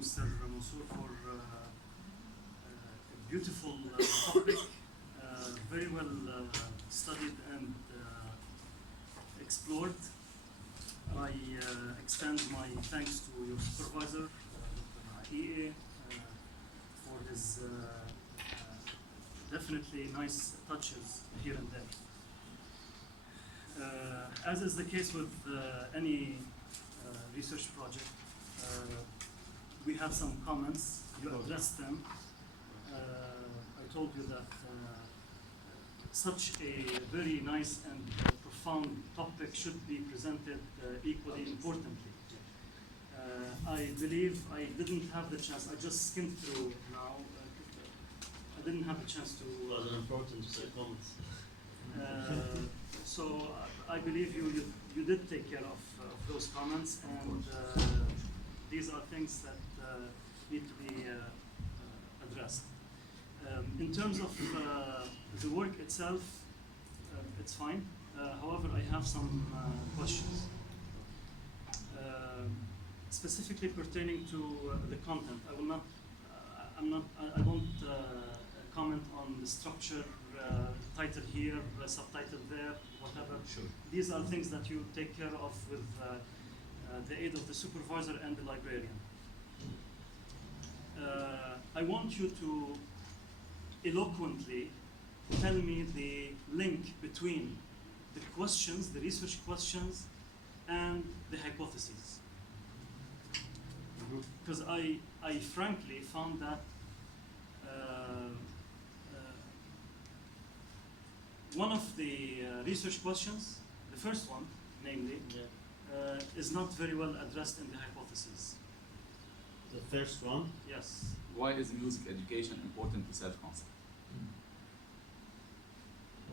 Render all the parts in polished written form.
Mr. Mansour, for a beautiful topic, very well studied and explored. I extend my thanks to your supervisor, Dr. EA, for his definitely nice touches here and there. As is the case with any research project, we have some comments. You addressed them. I told you that such a very nice and profound topic should be presented equally importantly. I believe I didn't have the chance. I just skimmed through now. I didn't have the chance to. It was important to say comments. So I believe you did take care of those comments, and these are things that need to be addressed. In terms of the work itself, it's fine. However, I have some questions, specifically pertaining to the content. I will not. I won't comment on the structure, title here, subtitle there, whatever. Sure. These are things that you take care of with the aid of the supervisor and the librarian. I want you to eloquently tell me the link between the questions, the research questions, and the hypotheses. Because I frankly found that one of the research questions, the first one, namely, is not very well addressed in the hypotheses. The first one. Yes. Why is music education important to self-concept?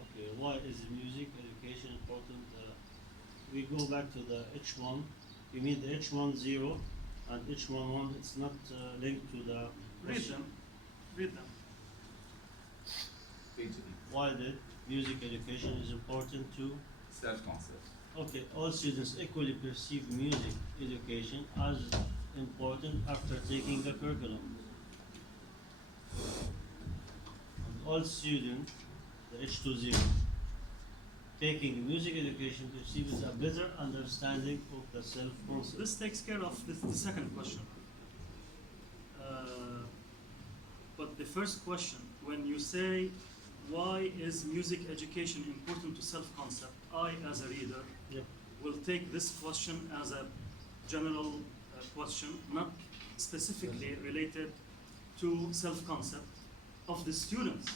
Okay, why is music education important? We go back to the H1. You mean the H10 and H11. It's not linked to the. Read them. Read them. Page Why the music education is important to? self-concept. Okay, all students equally perceive music education as important after taking the curriculum. And all students, the H20, taking music education perceives a better understanding of the self-concept. This takes care of the second question. But the first question, when you say, why is music education important to self-concept? I, as a reader, Yep. will take this question as a general question, not specifically related to self-concept of the students.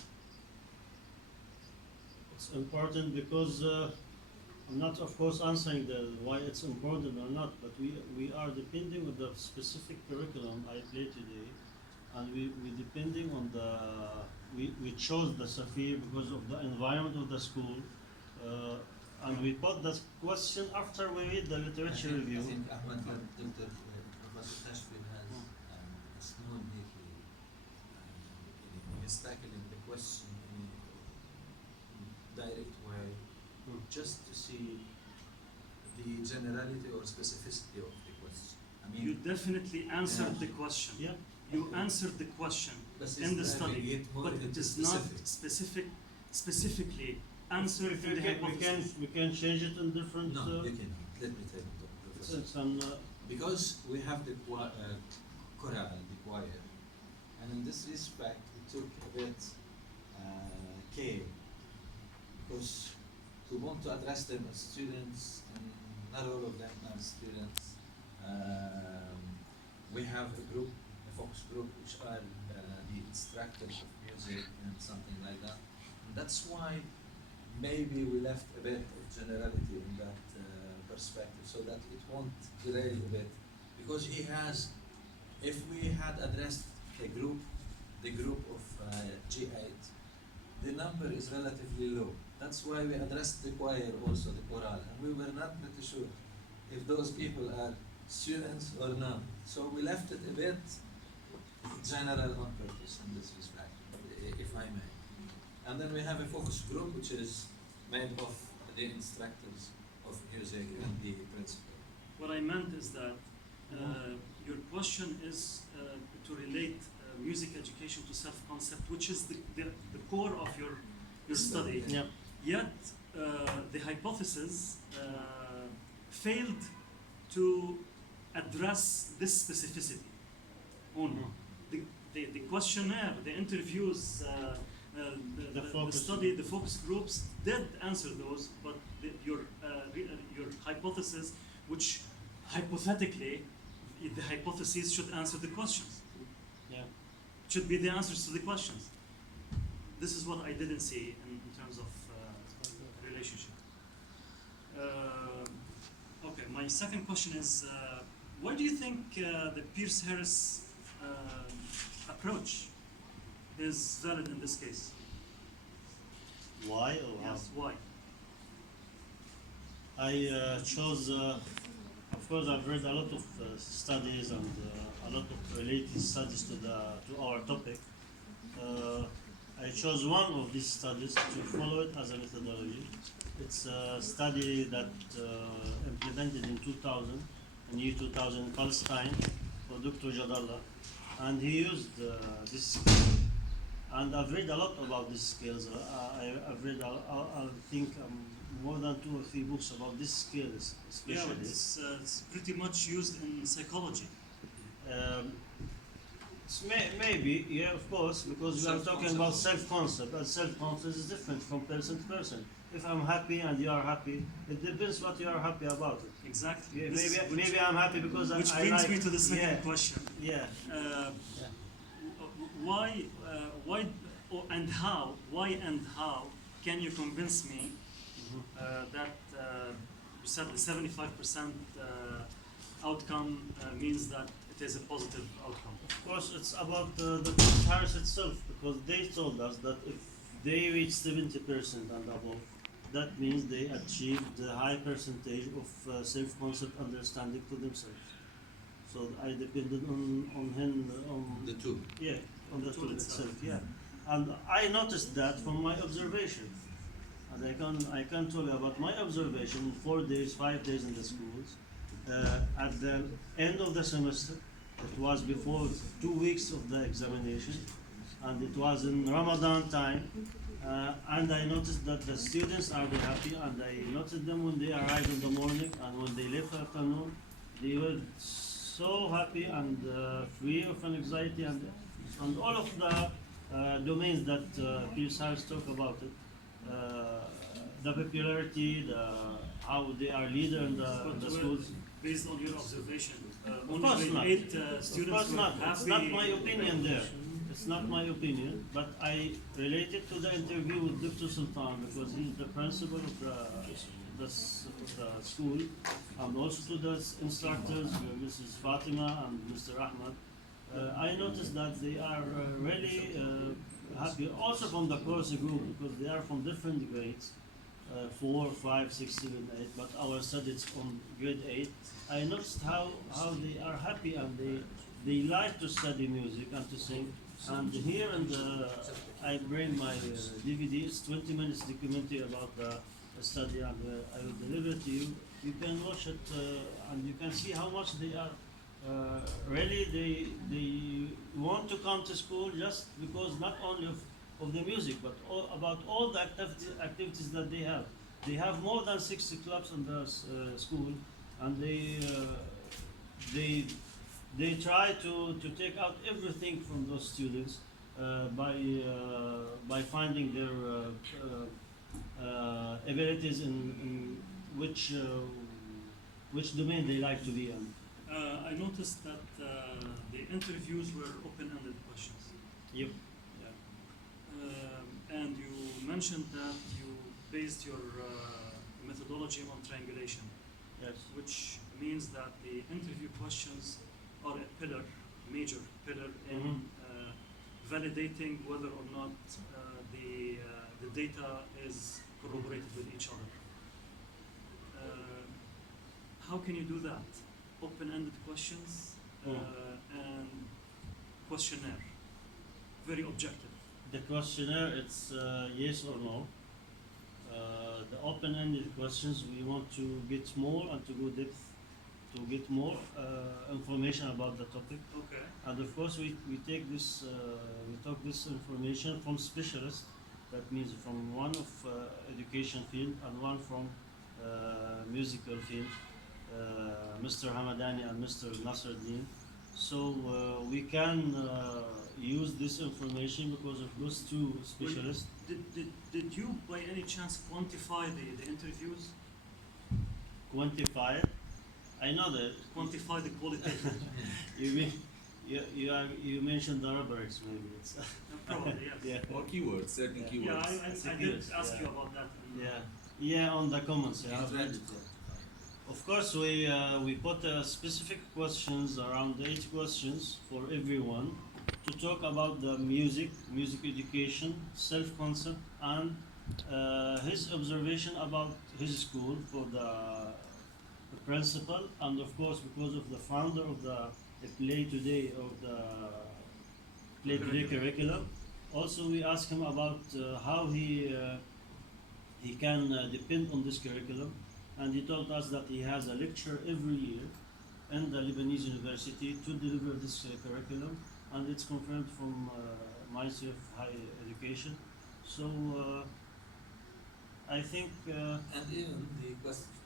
It's important because I'm not, of course, answering why it's important or not, but we are depending on the specific curriculum I play today, and we depending on we chose the Safir because of the environment of the school, and we put the question after we read the literature review. I think Ahmad, Dr. Tashfir has it's known lately. He's tackling the question in a direct way, just to see the generality or specificity of the question. I mean, You definitely answered the question. Yeah. You answered the question in the study, but it is not specifically answered in the hypothesis. We can change it in different. no, you cannot. Let me tell you, Professor. Some, Because we have the chorale, the choir, and in this respect we took a bit care, because we want to address them as students, and not all of them are students. We have a group, a focus group, which are the instructors of music and something like that. And that's why maybe we left a bit of generality in that perspective, so that it won't derail a bit. Because he has, if we had addressed the group of G8, the number is relatively low. That's why we addressed the choir also, the chorale, and we were not pretty sure if those people are students or not. So we left it a bit general on purpose in this respect, if I may. And then we have a focus group which is made of the instructors of music and the principal. What I meant is that your question is to relate music education to self-concept, which is the core of your study. Yeah. Yet the hypothesis failed to address this specificity only. The questionnaire, the interviews, the focus study, the focus groups did answer those, but your hypothesis, which hypothetically the hypotheses should answer the questions, Yeah. should be the answers to the questions. This is what I didn't see in terms of relationship. Okay, my second question is, why do you think the Peirce-Harris approach is valid in this case? Why or how? Yes, why? I chose, of course, I've read a lot of studies and a lot of related studies to our topic. I chose one of these studies to follow it as a methodology. It's a study that implemented in 2000, in year 2000 in Palestine for Dr. Jadallah, and he used this scale. And I've read a lot about these scales. I've read, I think, more than 2 or 3 books about this scale, especially. Yeah, it's pretty much used in psychology. Maybe, yeah, of course, because we are talking Self-concept. about self-concept, and self-concept is different from person to person. If I'm happy and you are happy, it depends what you are happy about it. Exactly. Yeah, This is- maybe I'm happy because which I brings like, me to the second yeah, question. Yeah. Why and how can you convince me that you said the 75% outcome means that it is a positive outcome? Of course, it's about the Harris itself, because they told us that if they reach 70% and above, that means they achieved a high percentage of self-concept understanding to themselves. So I depended on him, The two. yeah, on the tool tool itself. itself, yeah. And I noticed that from my observation. And I can tell you about my observation, 4 days, 5 days in the schools. At the end of the semester, it was before 2 weeks of the examination, and it was in Ramadan time. And I noticed that the students are very happy, and I noticed them when they arrived in the morning and when they left afternoon, they were so happy and free of an anxiety and all of the domains that Peirce-Harris talk about it. The popularity, how they are leader in the schools. Based on your observation, Of course only not. 8 Of students course were not. happy. It's not my opinion there. It's not my opinion, but I related to the interview with Dr. Sultan because he's the principal of the school, and also to the instructors, Mrs. Fatima and Mr. Ahmad. I noticed that they are really happy, also from the course group, because they are from different grades, 4, 5, 6, 7, 8, but our studies on grade 8. I noticed how they are happy and they like to study music and to sing. And here I bring my DVD, it's 20 minutes documentary about the study, and I will deliver it to you. You can watch it and you can see how much they are really they want to come to school just because not only of the music, but about all the activities that they have. They have more than 60 clubs in the school, and they try to take out everything from those students by finding their abilities in which domain they like to be in. I noticed that the interviews were open-ended questions. Yep. And you mentioned that you based your methodology on triangulation, Yes. which means that the interview questions are a pillar, major pillar in Mhm. validating whether or not the data is corroborated with each other. How can you do that? Open-ended questions and questionnaire, very objective. The questionnaire, it's yes or no. The open-ended questions, we want to get more and to go depth to get more information about the topic. Okay. And of course, we take this we took this information from specialists. That means from one of education field and one from musical field, Mr. Hamadani and Mr. Nasruddin. So we can use this information because of those two specialists. Did you by any chance quantify the interviews? Quantify it. I know that. Quantify the qualitative? You mean you mentioned the rubrics maybe. It's Probably, yes. yeah. Or keywords, certain Yeah, keywords. I did ask you about that. Yeah, on the comments. Yeah, He's I've ready read it. to- Of course, we put specific questions, around 8 questions for everyone, to talk about the music education, self-concept, and his observation about his school for the principal, and of course, because of the founder of the Play Today curriculum. Also, we asked him about how he can depend on this curriculum, and he told us that he has a lecture every year in the Lebanese university to deliver this curriculum, and it's confirmed from Mansour High Education. So I think And even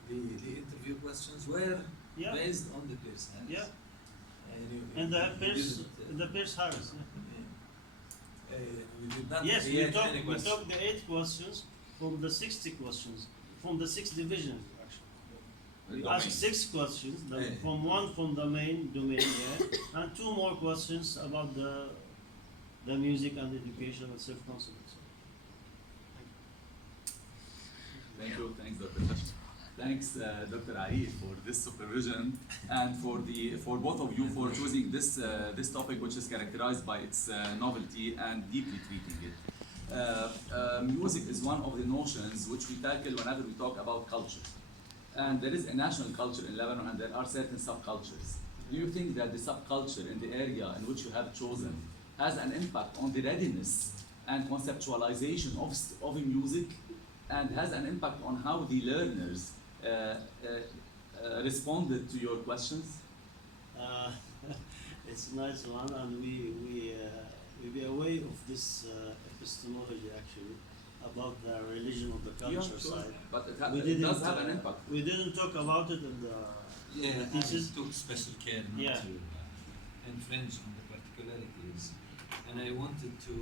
the interview questions were yeah, based on the Pierce Harris. yeah, And and you the Pierce Harris. we did not Yes, we create any took question. the 8 questions from the 60 questions from the 6 divisions actually. We asked 6 questions, Yeah. from one from the main domain, yeah, and 2 more questions about the music and education and self-concept. Thank you. Thanks, Dr. Fash. Thanks, Dr. Arif, for this supervision and for both of you for choosing this topic, which is characterized by its novelty and deeply treating it. Music is one of the notions which we tackle whenever we talk about culture. And there is a national culture in Lebanon, and there are certain subcultures. Do you think that the subculture in the area in which you have chosen has an impact on the readiness and conceptualization of music, and has an impact on how the learners responded to your questions? It's a nice one, and we be aware of this epistemology actually about the religion of the culture side. But We it didn't, does have an impact. We didn't talk about it in the Yeah, thesis. I took special care not Yeah. to infringe on the particularities, and I wanted to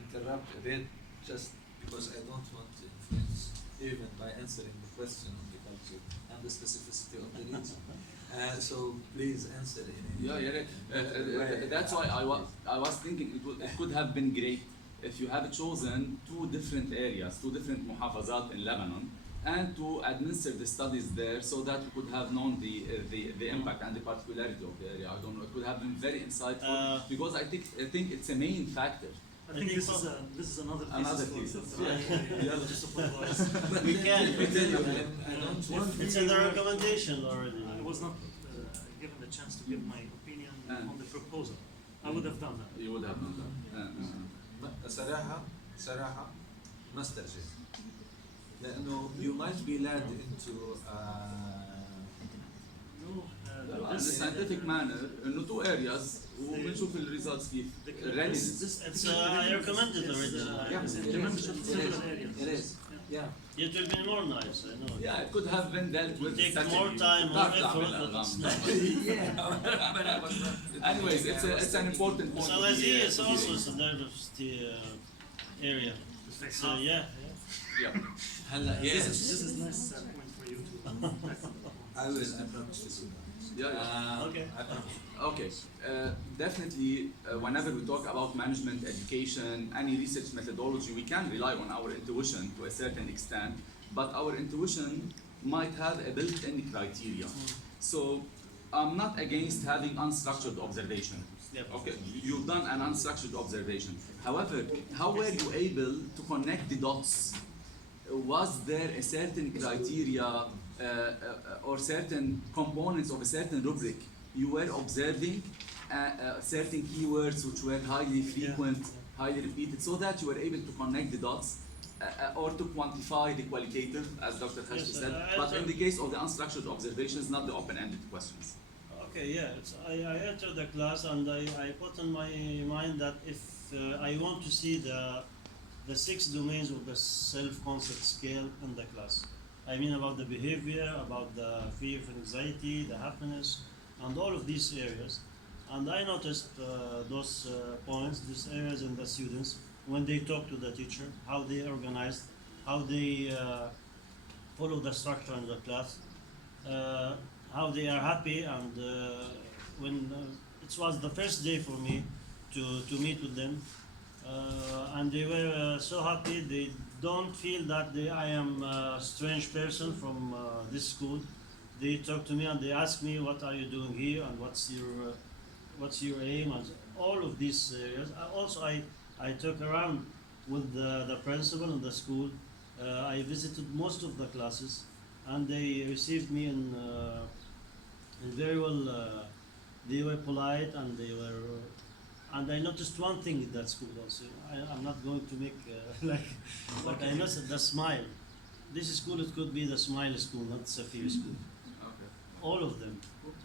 interrupt a bit just because I don't want to infringe even by answering the question on the culture and the specificity of the region. So please answer in That's why I was thinking it could have been great if you had chosen 2 different areas, 2 different muhafazat in Lebanon, and to administer the studies there so that we could have known the impact and the particularity of the area. I don't know, it could have been very insightful because I think it's a main factor. I think this is another thesis, for yeah. Dr. to supervise. We can. Let me tell you, I don't want It's in the recommendation already. I was not given the chance to give my opinion on the proposal. I would have done that. You would have done that. صراحة ما استرجعت لأنه you might be led into In a scientific manner, إنه 2 areas وبنشوف الريزلتس كيف. Readiness. I recommend it already. Yeah, It's it implemented is. in several areas. It is. Yeah. It will be more nice, I know. Yeah, it could have been dealt It will with. take such a more way. time, more تعرف effort, تعمل but it's ألغام. nice. Anyways, it's an important point. So Al-Azhar is also a diversity area. So yeah. Yeah. هلا This is nice point for you to. I will. I promise to do that. Yeah. Okay. I promise. Okay, definitely whenever we talk about management, education, any research methodology, we can rely on our intuition to a certain extent, but our intuition might have a built-in criteria. So I'm not against having unstructured observation. Yep. Okay, you've done an unstructured observation. However, how were you able to connect the dots? Was there a certain criteria or certain components of a certain rubric you were observing, certain keywords which were highly frequent, highly repeated, so that you were able to connect the dots or to quantify the qualitative, as Dr. Khashoggi Yes, said, but in the case of the unstructured observations, not the open-ended questions. Okay, yeah, I entered the class and I put in my mind that if I want to see the 6 domains of the self-concept scale in the class. I mean about the behavior, about the fear of anxiety, the happiness, and all of these areas. And I noticed those points, these areas in the students when they talk to the teacher, how they organized, how they follow the structure in the class, how they are happy, and when it was the first day for me to meet with them, and they were so happy. They don't feel that I am a strange person from this school. They talk to me and they ask me, "What are you doing here? And what's your aim?" And all of these areas. I took around with the principal in the school. I visited most of the classes, and they received me in very well. They were polite and they were. And I noticed one thing in that school also. I'm not going to make like I noticed the smile. This school, it could be the smile school, not Safir school. Okay. All of them,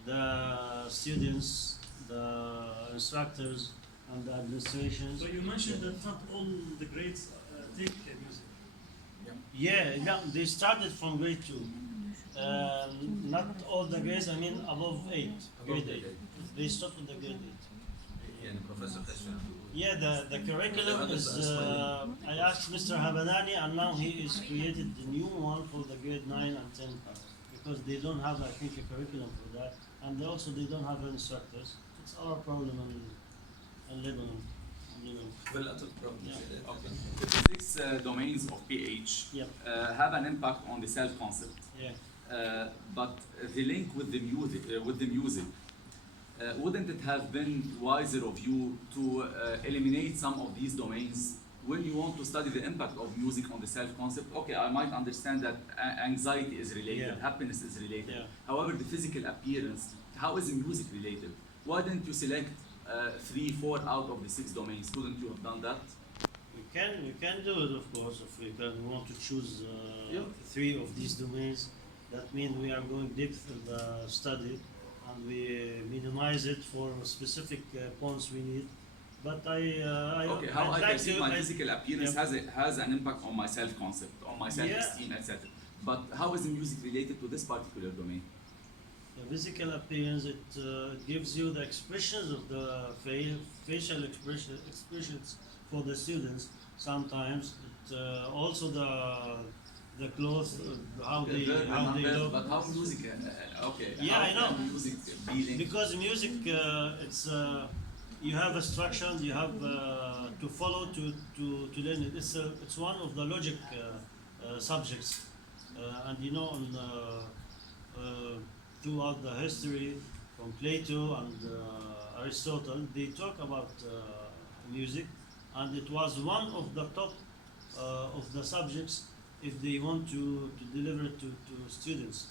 the students, the instructors, and the administrations. So you mentioned that not all the grades take music. Yeah, they started from grade 2. Not all the grades, I mean above 8, grade 8. They stopped with the grade 8. يعني Professor Khashoggi. Yeah, the curriculum is, I asked Mr. Habanani, and now he is created the new one for the grade 9 and 10, because they don't have, I think, a curriculum for that, and they don't have instructors. It's our problem in Lebanon. Well, a problem. Yeah. Okay. The 6 domains of PH Yep. have an impact on the self-concept. Yeah. But the link with the music, wouldn't it have been wiser of you to eliminate some of these domains when you want to study the impact of music on the self-concept? Okay, I might understand that anxiety is related, Yeah. happiness is related. Yeah. However, the physical appearance, how is the music related? Why didn't you select 3, 4 out of the 6 domains? Couldn't you have done that? We can do it, of course, if we want to choose Yeah. 3 of these domains. That means we are going deep in the study, and we minimize it for specific points we need. But Okay, how I'd I like perceive to- my I- physical appearance yeah. has an impact on my self-concept, on my self-esteem, etc. But how is the music related to this particular domain? The physical appearance, it gives you the expressions of the facial expressions for the students. Sometimes it also the clothes, how they look. But how music? Okay. Yeah, how I know. can music be linked? Because music, it's you have a structure, you have to follow to learn it. It's one of the logic subjects, and you know, throughout the history, from Plato and Aristotle, they talk about music, and it was one of the top of the subjects if they want to deliver it to students.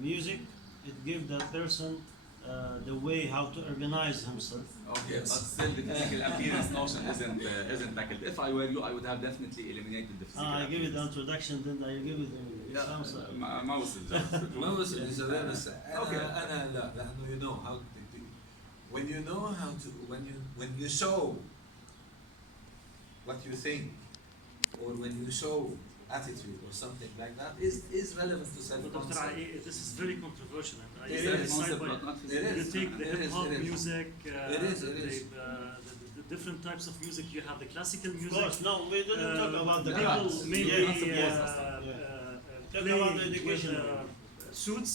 Music, it gives the person the way how to organize himself. Okay, but still the physical appearance notion isn't tackled. If I were you, I would have definitely eliminated the physical. I give it the appearance. introduction, then I give it the ما وصل. ما وصل إذا بس Okay. أنا لا لأنه you know how to when you know how to when you show what you think or when you show attitude or something like that is relevant to But self-concept. Dr. Ali, this is very controversial. And I It say is. side Concept, by- but not It physical. You is. take the It is, hip hop it is. music, It is. the different types of music. You have the classical Of music. course, no, we didn't talk about the no, people class. maybe you're not supposed to start. Talk play about the with education. suits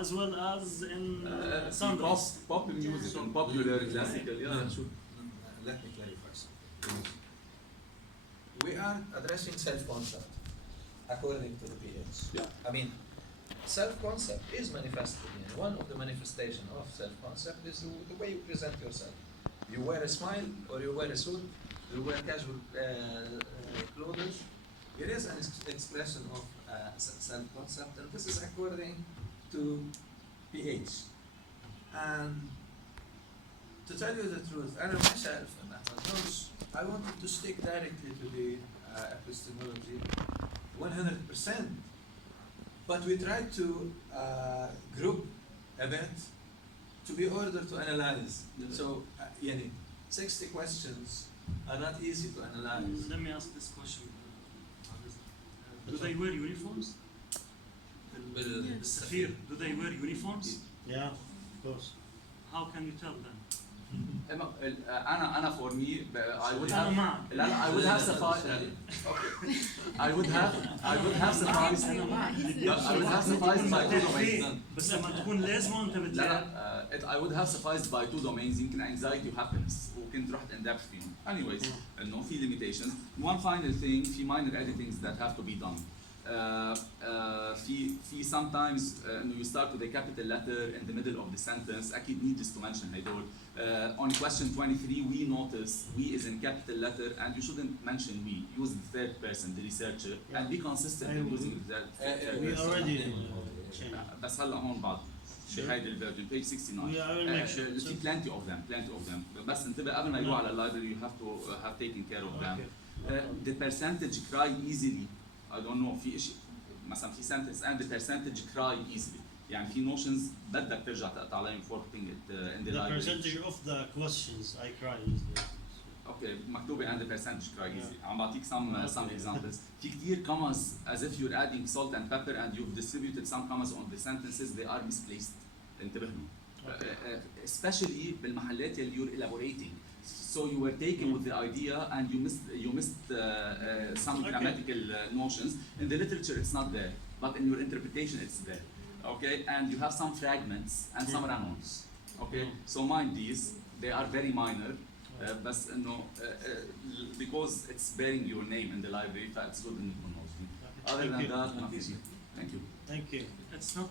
as well as in Pop, sandals. pop music and popular classical. Yeah, sure. Let me clarify something. We are addressing self-concept according to the PH. Yeah. I mean, self-concept is manifested in one of the manifestation of self-concept is the way you present yourself. You wear a smile or you wear a suit, you wear casual clothes. It is an expression of self-concept, and this is according to PH. And to tell you the truth, أنا ما شايف إن أحمد knows. I wanted to stick directly to the epistemology 100%. But we try to group a bit to be ordered to analyze. So, yani, 60 questions are not easy to analyze. Let me ask this question. Do they wear uniforms? Tafir, do they wear uniforms? Yeah, of course. How can you tell them? أنا for me I would أنا have معك. I would have sufficed. Okay. I would have sufficed. أنا معك. I would have sufficed by two domains. بس لما تكون لازمة أنت لا بتلاقي. لا I would have sufficed by two domains يمكن anxiety و happiness وكنت رحت in depth فيهم. Anyways إنه في limitations. One final thing في minor editings that have to be done. في sometimes إنه you start with a capital letter in the middle of the sentence أكيد needs to mention هيدول. On question 23 we notice we is in capital letter and you shouldn't mention we. Use the third person, the researcher, and be consistent in using the third We person. already بس هلا هون بعد بهيدي الفيرجن page 69 We are make في plenty of them بس انتبه قبل ما يروح على اللايبرري you have to have taken care of them. The percentage cry easily I don't know في شيء مثلا في sentence and the percentage cry easily يعني في notions بدك ترجع تقطع عليهم for putting it in the The library. percentage of the questions I cry easily. Okay, مكتوبة and the percentage cry easy. عم بعطيك some examples. في كتير commas as if you're adding salt and pepper and you've distributed some commas on the sentences they are misplaced. انتبهوا. Especially بالمحلات اللي you're elaborating. So you were taken with the idea and you missed some grammatical notions. In the literature it's not there, but in your interpretation it's there. Okay, and you have some fragments and some run-ons. Okay, so mind these. They are very minor. بس إنه because it's bearing your name in the library, it's good إنه يكون موجود. Other than that, nothing. Thank you. Thank you. It's not